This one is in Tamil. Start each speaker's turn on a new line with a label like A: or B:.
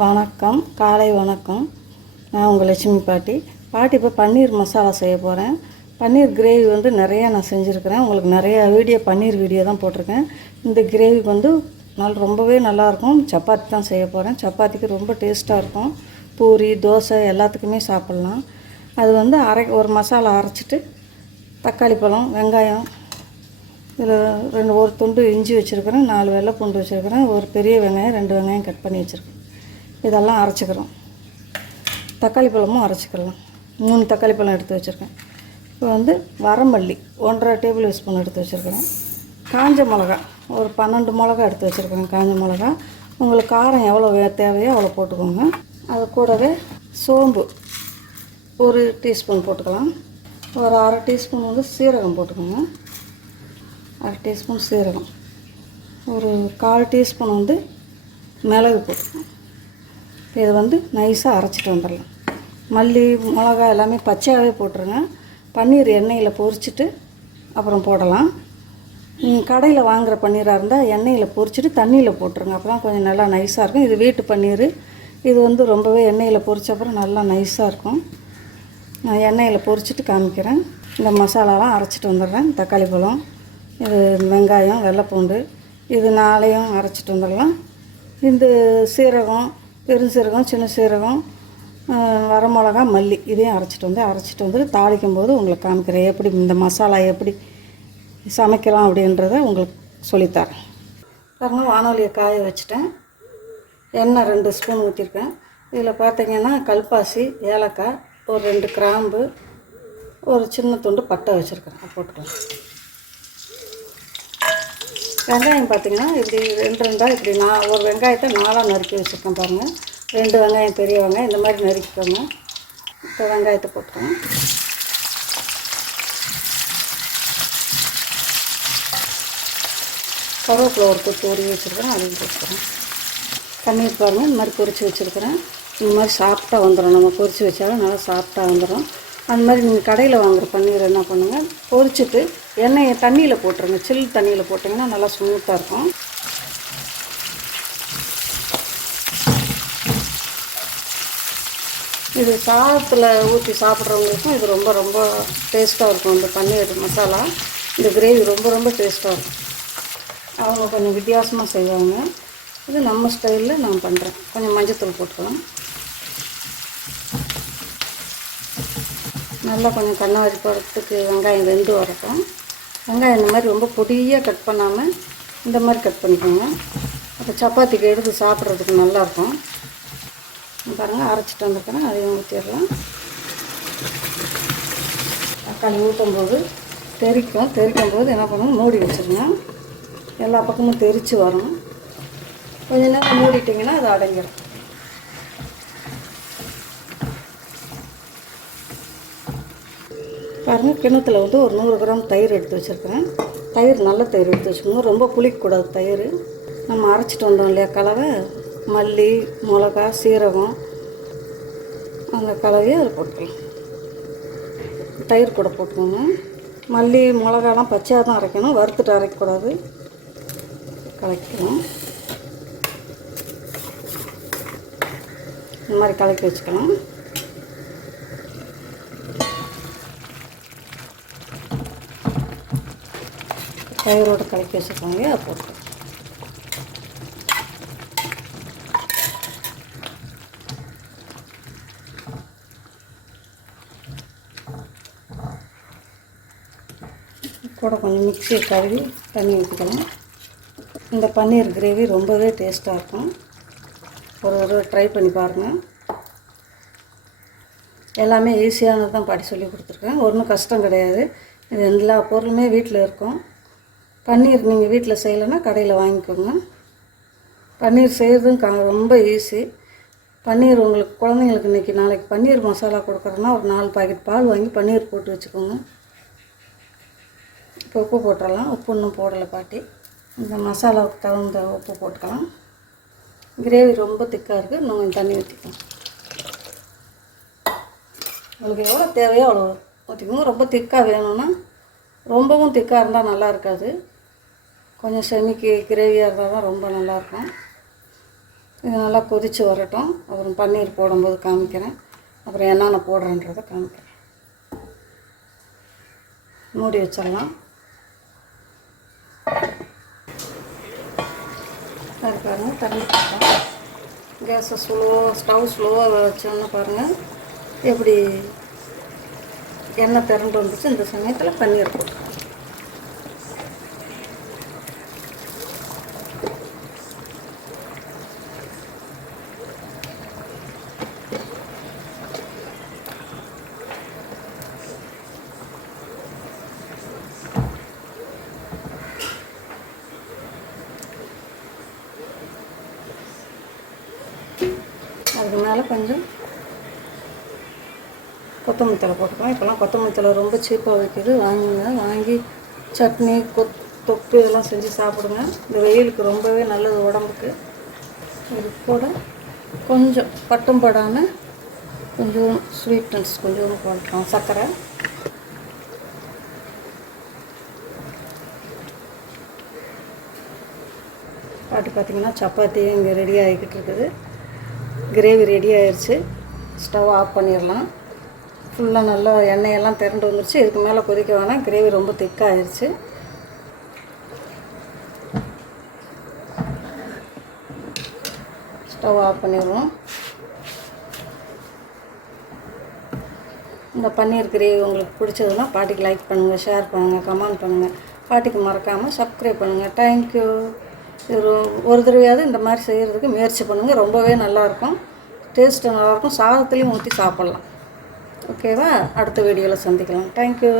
A: வணக்கம் காலை வணக்கம். நான் உங்கள் லட்சுமி பாட்டி. பாட்டி இப்போ பன்னீர் மசாலா செய்ய போகிறேன் பன்னீர் கிரேவி வந்து நிறையா நான் செஞ்சுருக்கிறேன். உங்களுக்கு நிறையா வீடியோ பன்னீர் வீடியோ தான் போட்டிருக்கேன். இந்த கிரேவி வந்து நல்ல ரொம்பவே நல்லாயிருக்கும் சப்பாத்தி தான் செய்ய போகிறேன் சப்பாத்திக்கு ரொம்ப டேஸ்ட்டாக இருக்கும். பூரி தோசை எல்லாத்துக்குமே சாப்பிட்லாம். அது வந்து அரை ஒரு மசாலா அரைச்சிட்டு தக்காளி பழம் வெங்காயம் இதில் ரெண்டு ஒரு துண்டு இஞ்சி வச்சுருக்கிறேன். நாலு வெள்ளை பூண்டு வச்சுருக்கிறேன். ஒரு பெரிய வெங்காயம் ரெண்டு வெங்காயம் கட் பண்ணி வச்சுருக்கேன். இதெல்லாம் அரைச்சிக்கிறோம். தக்காளி பழமும் அரைச்சிக்கலாம். மூணு தக்காளி பழம் எடுத்து வச்சுருக்கேன். இப்போ வந்து வரமல்லி ஒன்றரை டேபிள் ஸ்பூன் எடுத்து வச்சுருக்கிறேன். காஞ்ச மிளகா ஒரு பன்னெண்டு மிளகா எடுத்து வச்சுருக்கேன் காஞ்ச மிளகா. உங்களுக்கு காரம் எவ்வளோ தேவையோ அவ்வளோ போட்டுக்கோங்க. அது கூடவே சோம்பு ஒரு டீஸ்பூன் போட்டுக்கலாம். ஒரு அரை டீஸ்பூன் வந்து சீரகம் போட்டுக்கோங்க. அரை டீஸ்பூன் சீரகம். ஒரு கால் டீஸ்பூன் வந்து மிளகு போட்டுக்கோங்க. இதை வந்து நைஸாக அரைச்சிட்டு வந்துடலாம். மல்லி மிளகா எல்லாமே பச்சையாகவே போட்டுருங்க. பன்னீர் எண்ணெயில் பொரிச்சிட்டு அப்புறம் போடலாம். கடையில் வாங்குகிற பன்னீராக இருந்தால் எண்ணெயில் பொரிச்சிட்டு தண்ணியில் போட்டுருங்க. அப்போ தான் கொஞ்சம் நல்லா நைஸாக இருக்கும். இது வீட்டு பன்னீர். இது வந்து ரொம்பவே எண்ணெயில் பொரிச்ச அப்புறம் நல்லா நைஸாக இருக்கும். நான் எண்ணெயில் பொரிச்சிட்டு காமிக்கிறேன். இந்த மசாலாலாம் அரைச்சிட்டு வந்துடுறேன். தக்காளி பழம் இது வெங்காயம் வெள்ளைப்பூண்டு இது நாளையும் அரைச்சிட்டு வந்துடலாம். இந்த சீரகம் பெருஞ்சீரகம் சின்ன சீரகம் வரமிளகா மல்லி இதையும் அரைச்சிட்டு வந்து அரைச்சிட்டு வந்து தாளிக்கும் போது உங்களுக்கு காமிக்கிறேன் எப்படி இந்த மசாலா எப்படி சமைக்கலாம் அப்படின்றத உங்களுக்கு சொல்லித்தரேன். பாருங்கள் வானொலியை காய வச்சுட்டேன். எண்ணெய் ரெண்டு ஸ்பூன் ஊற்றிருக்கேன் இதில் பார்த்தீங்கன்னா கல்பாசி ஏலக்காய் ஒரு ரெண்டு கிராம்பு ஒரு சின்ன துண்டு பட்டை வச்சுருக்கேன். போட்டுக்கலாம். வெங்காயம் பார்த்திங்கன்னா இப்படி ரெண்டு ரெண்டாக இப்படி நான் ஒரு வெங்காயத்தை நாலாக நறுக்கி வச்சுருக்கேன் பாருங்கள் ரெண்டு வெங்காயம் பெரிய வெங்காயம் இந்த மாதிரி நறுக்கிக்கோங்க. இப்போ வெங்காயத்தை போட்டுருவோம் கருவேப்பிலை ஒரு கொத்து உருவி வச்சுருக்கிறேன் அதையும் போட்டுக்கிறேன் பன்னீர் பாருங்கள் இந்த மாதிரி பொறிச்சு வச்சுருக்கிறேன். இந்த மாதிரி சாஃப்டாக வந்துடும் நம்ம பொறிச்சு வச்சாலும் நல்லா சாஃப்டாக வந்துடும் அந்த மாதிரி நீங்கள் கடையில் வாங்குற பன்னீர் என்ன பண்ணுங்கள் பொறிச்சிட்டு எண்ணெயை தண்ணியில் போட்டுருங்க. சில் தண்ணியில் போட்டிங்கன்னா நல்லா ஸ்மூத்தாக இருக்கும். இது சாதத்தில் ஊற்றி சாப்பிட்றவங்களுக்கும் இது ரொம்ப ரொம்ப டேஸ்ட்டாக இருக்கும் இந்த பன்னீர் மசாலா இந்த கிரேவி ரொம்ப ரொம்ப டேஸ்ட்டாக இருக்கும். அவங்க கொஞ்சம் வித்தியாசமாக செய்வாங்க. இது நம்ம ஸ்டைலில் நான் பண்ணுறேன் கொஞ்சம் மஞ்சத்தூள் போட்டுக்கலாம். நல்லா கொஞ்சம் கண்ணாடி பழத்துக்கு வெங்காயம் வெந்து வரட்டும் வெங்காயம் இந்த மாதிரி ரொம்ப பொடியாக கட் பண்ணாமல் இந்த மாதிரி கட் பண்ணிக்கோங்க. அப்போ சப்பாத்திக்கு எடுத்து சாப்பிட்றதுக்கு நல்லாயிருக்கும். பாருங்கள் அரைச்சிட்டு வந்திருக்கிறேன் அதையும் ஊற்றிடலாம் தக்காளி ஊற்றும் போது தெறிக்கும் தெறிக்கும் போது என்ன பண்ணணும் மூடி வச்சுருங்க. எல்லா பக்கமும் தெரித்து வரும் கொஞ்ச நேரம் மூடிட்டிங்கன்னா அது அடங்கிடும் பாருங்கள் கிணத்துல வந்து ஒரு நூறு கிராம் தயிர் எடுத்து வச்சுருக்கிறேன். தயிர் நல்ல தயிர் எடுத்து வச்சுக்கணும் ரொம்ப புளிக்கக்கூடாது தயிர். நம்ம அரைச்சிட்டு வந்தோம் இல்லையா கலவை? மல்லி மிளகா சீரகம். அந்த கலவையை அதில் போட்டுக்கலாம். தயிர் கூட போட்டுக்கோங்க. மல்லி மிளகாலாம் பச்சையாக தான் அரைக்கணும். வறுத்துட்டு அரைக்கக்கூடாது. கலக்கிக்கலாம். இந்த மாதிரி கலக்கி வச்சுக்கலாம். தயிரோடு கலக்கி வச்சுக்கோங்க அதை போட்டு கூட கொஞ்சம் மிக்சியை கழுவி தண்ணி ஊற்றிக்கலாம். இந்த பன்னீர் கிரேவி ரொம்பவே டேஸ்ட்டாக இருக்கும். ஒரு ஒரு ட்ரை பண்ணி பாருங்கள் எல்லாமே ஈஸியானது தான் பாட்டி சொல்லி கொடுத்துருக்கேன் ஒன்றும் கஷ்டம் கிடையாது. இது எல்லா பொருளுமே வீட்டில் இருக்கும். பன்னீர் நீங்கள் வீட்டில் செய்யலைன்னா கடையில் வாங்கிக்கோங்க. பன்னீர் செய்கிறதும் க ரொம்ப ஈஸி பன்னீர் உங்களுக்கு குழந்தைங்களுக்கு இன்றைக்கி நாளைக்கு பன்னீர் மசாலா கொடுக்குறோன்னா ஒரு நாலு பாக்கெட் பால் வாங்கி பன்னீர் போட்டு வச்சுக்கோங்க. இப்போ உப்பு போட்டுடலாம் உப்பு இன்னும் போடலை பாட்டி. இந்த மசாலாவுக்கு தகுந்த உப்பு போட்டுக்கலாம். கிரேவி ரொம்ப திக்காக இருக்குது இன்னும் கொஞ்சம் தண்ணி ஊற்றிக்கலாம் உங்களுக்கு எவ்வளோ தேவையோ அவ்வளோ ஊற்றிக்கோங்க ரொம்ப திக்காக வேணும்னா ரொம்பவும் திக்காக இருந்தால் நல்லா இருக்காது. கொஞ்சம் செமிக்கு கிரேவியாக இருந்தால் தான் ரொம்ப நல்லாயிருக்கும். இது நல்லா கொதித்து வரட்டும். அப்புறம் பன்னீர் போடும்போது காமிக்கிறேன். அப்புறம் என்னென்ன போடுறேன்றதை காமிக்கிறேன். மூடி வச்சிடலாம். அது பாருங்கள் தண்ணி போட்டோம் கேஸை ஸ்லோவாக ஸ்டவ் ஸ்லோவாக வச்சோன்னு பாருங்கள் எப்படி எண்ணெய் திரண்டு வந்துச்சு. இந்த சமயத்தில் பன்னீர் போட்டு அதுக்கு மேலே கொஞ்சம் கொத்தமல்லி தழை போட்டுக்கலாம். இப்போலாம் கொத்தமல்லி தழை ரொம்ப சீப்பாக வைக்கிது வாங்குங்க. வாங்கி சட்னி கொத் தொப்பு இதெல்லாம் செஞ்சு சாப்பிடுங்க. இந்த வெயிலுக்கு ரொம்பவே நல்லது உடம்புக்கு. இது கூட கொஞ்சம் பட்டும் படாமல் கொஞ்சம் ஸ்வீட்னஸ் கொஞ்சம் போட்டுக்கலாம். சர்க்கரை. பாட்டு பார்த்திங்கன்னா சப்பாத்தி இங்கே ரெடி ஆகிக்கிட்டு இருக்குது. கிரேவி ரெடி ஆயிடுச்சு ஸ்டவ் ஆஃப் பண்ணிடலாம். ஃபுல்லாக நல்லா எண்ணெயெல்லாம் திரண்டு வந்துருச்சு. இதுக்கு மேலே கொதிக்க வேணாம். கிரேவி ரொம்ப திக்காகிடுச்சு ஸ்டவ் ஆஃப் பண்ணிடுவோம். இந்த பன்னீர் கிரேவி உங்களுக்கு பிடிச்சதுன்னா பாட்டிக்கு லைக் பண்ணுங்கள் ஷேர் பண்ணுங்கள் கமெண்ட் பண்ணுங்கள் பாட்டிக்கு மறக்காமல் சப்ஸ்கிரைப் பண்ணுங்கள் தேங்க்யூ ஒரு ஒரு தடவையாவது இந்த மாதிரி செய்கிறதுக்கு முயற்சி பண்ணுங்கள் ரொம்பவே நல்லாயிருக்கும். டேஸ்ட்டு நல்லாயிருக்கும். சாதத்துலேயும் ஊற்றி சாப்பிட்லாம். ஓகேவா? அடுத்த வீடியோவில் சந்திக்கலாம். தேங்க்யூ